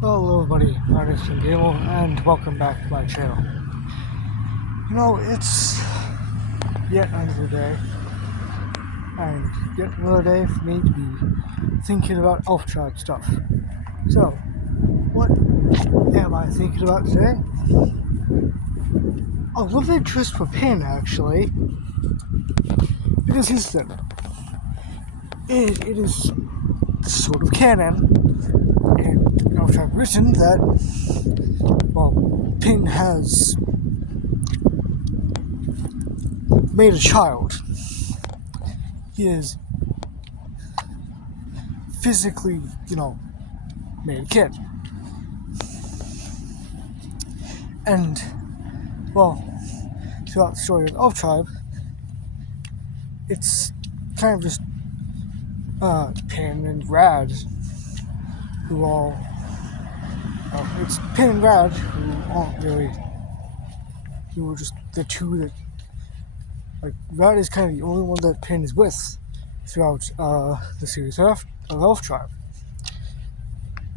Hello everybody, my name is Gable, and welcome back to my channel. It's yet another day, and yet another day for me to be thinking about Elf Tribe stuff. So, what am I thinking about today? A love interest for Pin, actually, because here's the thing. It is sort of canon in Elf Tribe Rewritten that, Pin has made a child. He has physically, made a kid. And, throughout the story of Elf Tribe, it's kind of just Pin and Rad who all... it's Pin and Rad who aren't really... who are just the two that... Rad is kind of the only one that Pin is with throughout the series of Elf Tribe.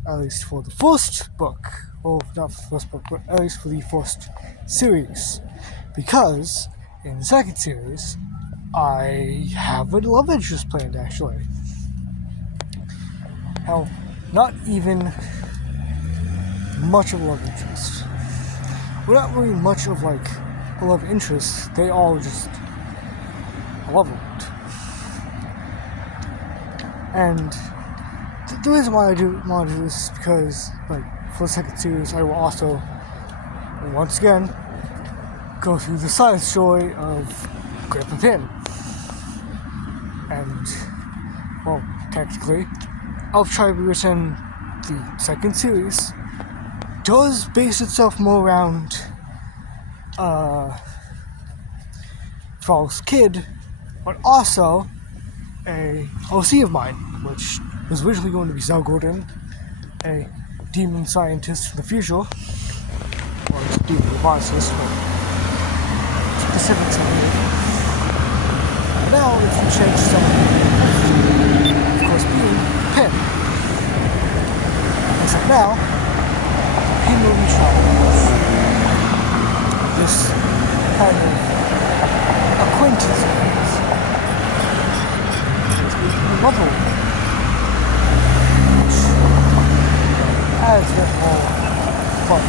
At least for the first book. Well, not for the first book, but at least for the first series. Because in the second series, I have a love interest planned, actually. Hell, not even much of a love interest. Well, not really much of a love interest. They all just love it. And the reason why I want to do this is because, for the second series, I will also, once again, go through the side story of Grandpa Pin. And, technically, Elf Tribe Rewritten, the second series, does base itself more around False Kid, but also a OC of mine, which was originally going to be Zell Gordon, a demon scientist from the future, or just demon roboticist, but specifics of it. And now it's been changed to, of course, being Pin. Except now, Pin will be trying this kind of acquaintance of his. It's level, which adds a bit more fun to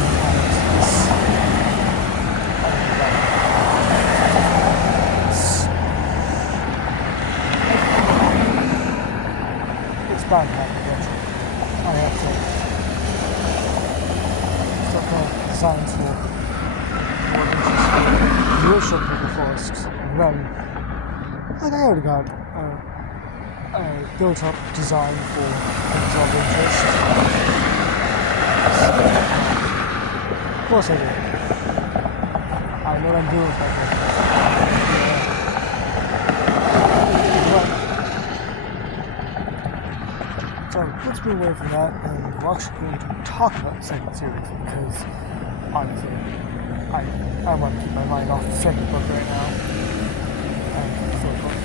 this. It's bad having adventure. I have to start going designs for more interest for worship of the forest, and then I already got a built-up design for things of interest. Of course I do. I know what I'm doing with that thing. So let's move away from that, and we're actually going to talk about the second series, because honestly, I want to keep my mind off the second book right now. And the third book.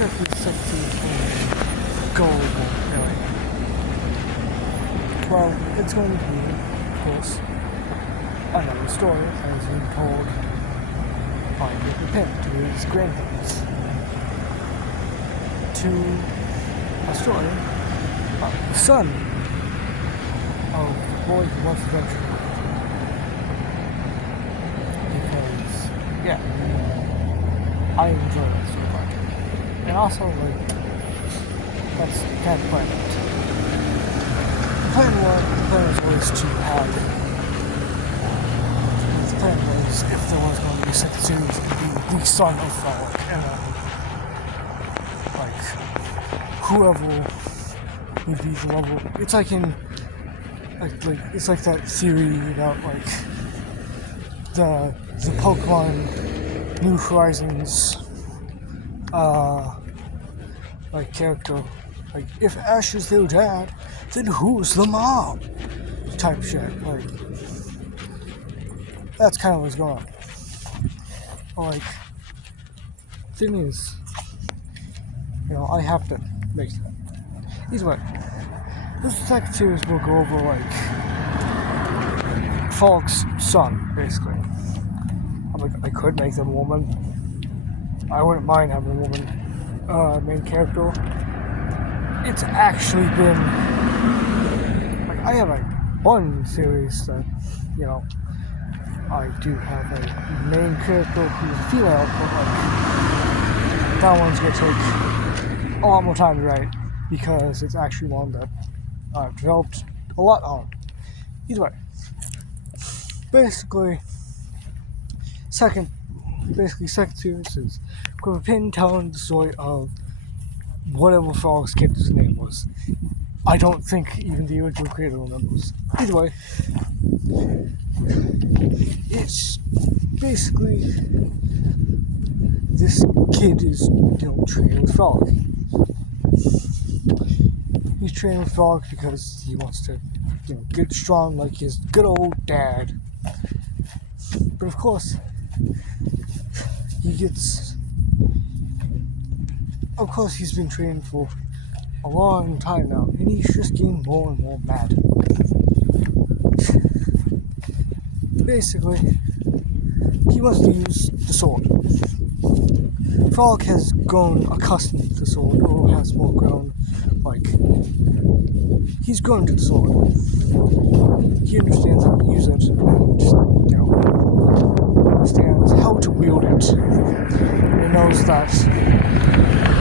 The second series will go really. Well, it's going to be, of course, another story as being told by Grandpa Pin to his grandparents. To a story about the son of the boy who wants adventure. Because, I enjoy that story. And also, that's kind of the plan. The plan was always to have... The plan was, if there was going to be a second series, it would be the son of Fall, whoever would be the level... It's like in... it's like that theory about, the Pokemon New Horizons character, if Ash is their dad, then who's the mom? Type shit. That's kind of what's going on. Thing is, I have to make that. Either way, This second series will go over like Frog's son, basically. I could make them a woman. I wouldn't mind having a woman main character. It's actually been like I have like one series that I do have a main character who's a female, but like that one's gonna take a lot more time to write because it's actually one that I've developed a lot on. Either way, basically second series is Quiver Pin telling the story of whatever Frog's kid's name was. I don't think even the original creator remembers. Either way, it's basically this kid is training with Frog. He's training with Frog because he wants to get strong like his good old dad. But of course, he's been training for a long time now, and he's just getting more and more mad. Basically, he wants to use the sword. Frog has grown accustomed to the sword, or has more grown, he's grown to the sword. He understands how to use it, and understands how to wield it. He knows that,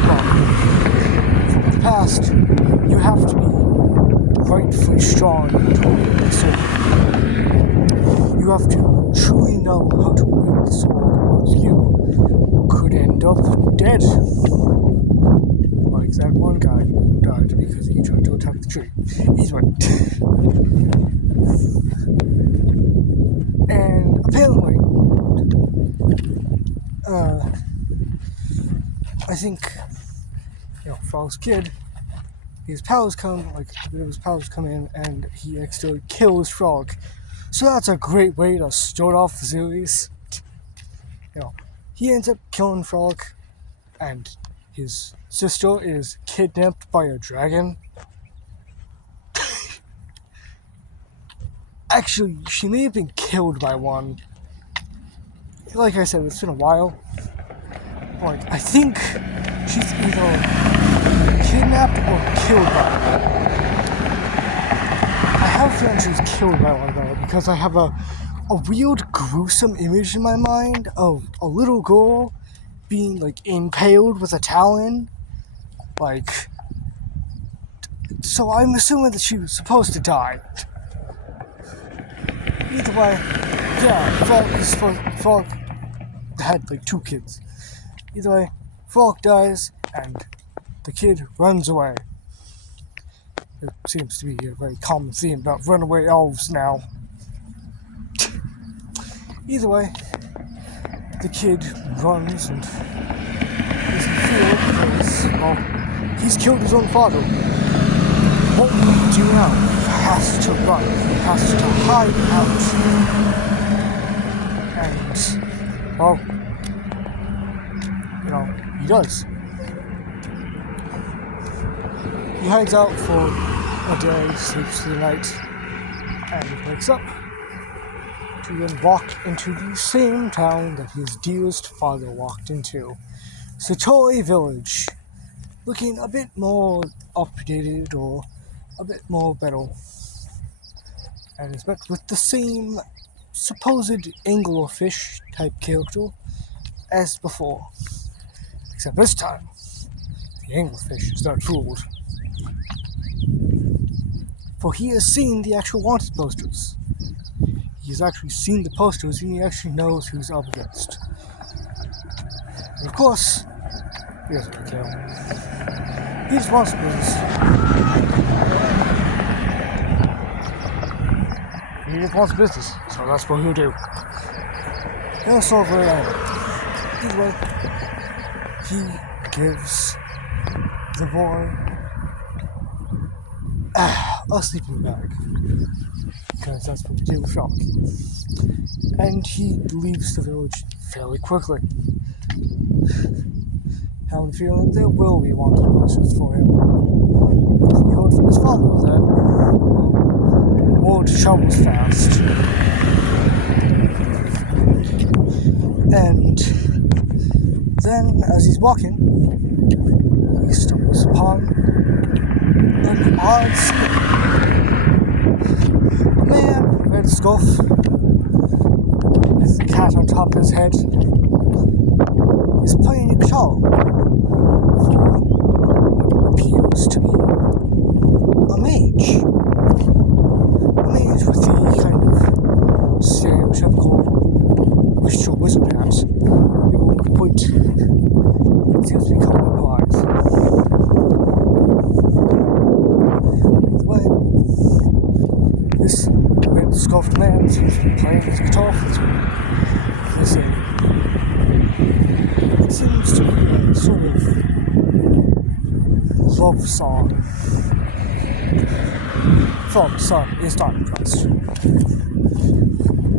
from the past, you have to be rightfully strong to wield the sword. You have to truly know how to wield the sword, or you could end up dead. Like that one guy who died because he tried to attack the tree. He's right. And apparently, I think, Frog's kid, his powers come in and he accidentally kills Frog. So that's a great way to start off the series. He ends up killing Frog, and his sister is kidnapped by a dragon. Actually, she may have been killed by one. Like I said, it's been a while. I think she's either kidnapped or killed by one. I have a feeling she was killed by one, though, because I have a weird, gruesome image in my mind of a little girl being, impaled with a talon. So I'm assuming that she was supposed to die. Either way, Frog had, 2 kids. Either way, Frog dies, and the kid runs away. It seems to be a very common theme about runaway elves now. Either way, the kid runs and is in fear because, he's killed his own father. What will he do now? He has to run. He has to hide out. And, he does. He hides out for a day, sleeps through the night, and wakes up to then walk into the same town that his dearest father walked into. Satori Village. Looking a bit more updated or a bit more better. And is met with the same supposed anglerfish type character as before. Except this time, the anglerfish is not fooled. For he has seen the actual wanted posters. He's actually seen the posters and he actually knows who's up against. And of course, he doesn't really care. He just wants business. He just wants business, so that's what he'll do. And that's all very angry. Either way, he gives the boy a sleeping bag. Because that's what we do with Frog. And he leaves the village fairly quickly. Having a feeling there will be wanted posters for him. He told from his father that world travels fast. And then, as he's walking, he stumbles upon an odd scene. A man in a red scarf with a cat on top of his head is playing a guitar for what appears to be a mage. A mage with the kind of stereotypical ritual wizard hat. It point. It seems to be covering up eyes. But this red scarfed man seems to be playing his guitar for this it seems to be a sort of love song from son is not impressed,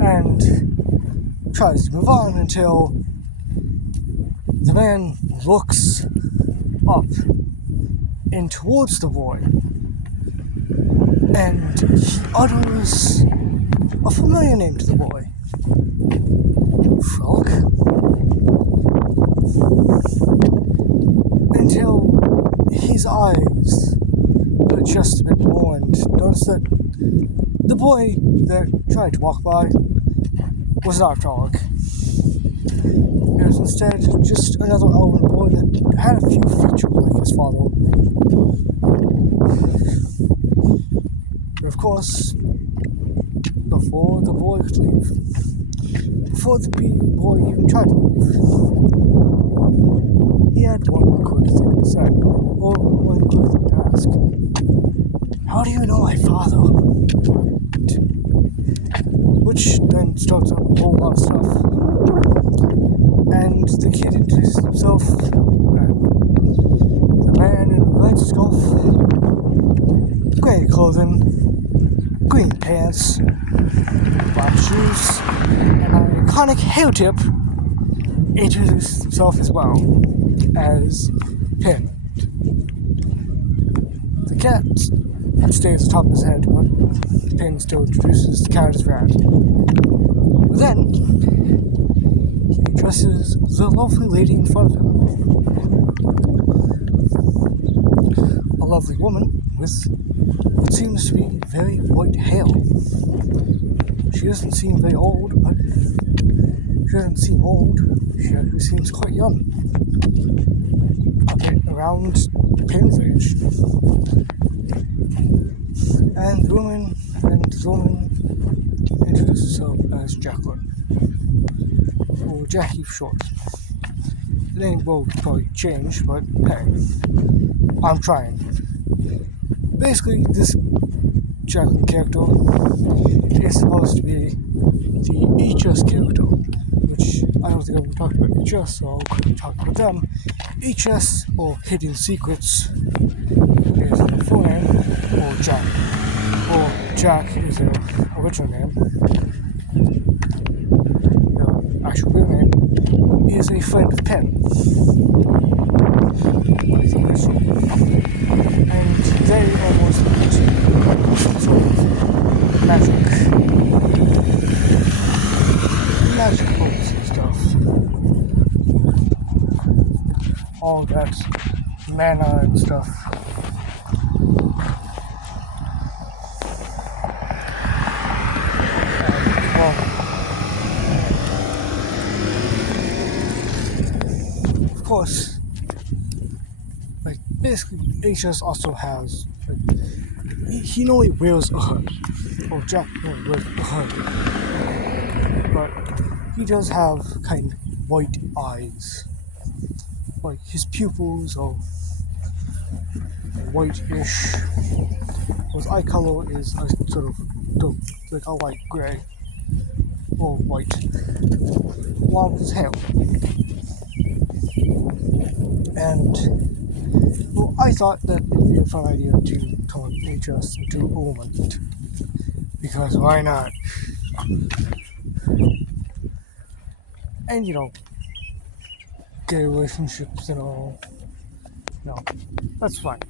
and tries to move on until the man looks up and towards the boy, and he utters a familiar name to the boy. Frog? Until his eyes adjust a bit more and notice that the boy that tried to walk by was not a frog. It was instead just another elven boy that had a few features like his father. But of course, before the boy could leave, before the boy even tried to leave, he had one quick thing to say, or one quick thing to ask. How do you know my father? Which then starts up a whole lot of stuff. And the kid introduces himself, and the man in a red scarf, grey clothing, green pants, black shoes, and an iconic hair tip, introduces himself as well as Pin. The cat stays atop his head, but Pin still introduces the cat as Rad. But then, he addresses the lovely lady in front of him. A lovely woman with what seems to be very white hair. She doesn't seem very old, but she doesn't seem old. She actually seems quite young. A bit around Pin's age. And the woman introduces herself as Jacqueline. Or Jackie for short. The name will probably change, but hey, I'm trying. Basically, this Jacqueline character is supposed to be the HS character, which I don't think I've been talking about HS, so I'll quickly talk about them. HS, or Hidden Secrets, is her full name, or Jack. Or Jack is her original name. Her actual real name is a friend of Pen. And they almost meet some sort of magic books and stuff. All that mana and stuff. Of course, like basically HS also has he normally wears a hood, or Jack normally wears a hood, but he does have kind of white eyes, like his pupils are white-ish. His eye color is a sort of like a light grey or white, along with his hair. And, well, I thought that it would be a fun idea to turn HS into a woman. Because why not? And, gay relationships and all. No, that's fine.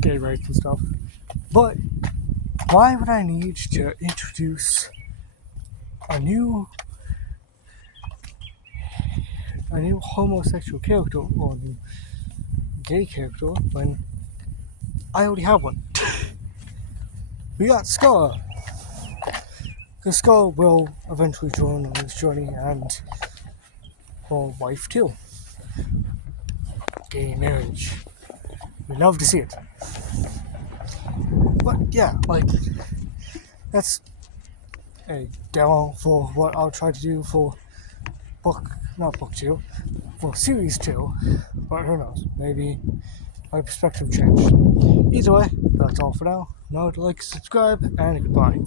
gay rights and stuff. But why would I need to introduce a new homosexual character or a new gay character when I already have one? We got Scar. Because Scar will eventually join on this journey, and her wife too. Gay marriage. We love to see it. But yeah, that's a demo for what I'll try to do for not book 2, for series 2. But who knows, maybe my perspective changed. Either way, that's all for now. Remember to like, subscribe, and goodbye.